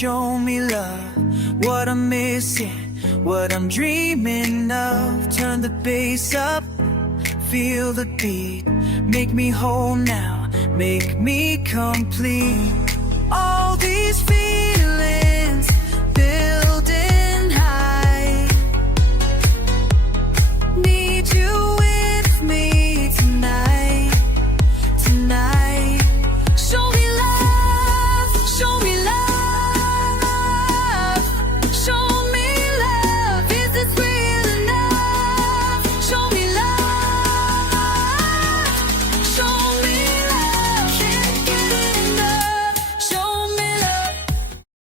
show me love. What I'm missing, what I'm dreaming of. Turn the bass up, feel the beat. Make me whole now, make me complete. All these feelings building high. Need you with me tonight, tonight. Show me love, show me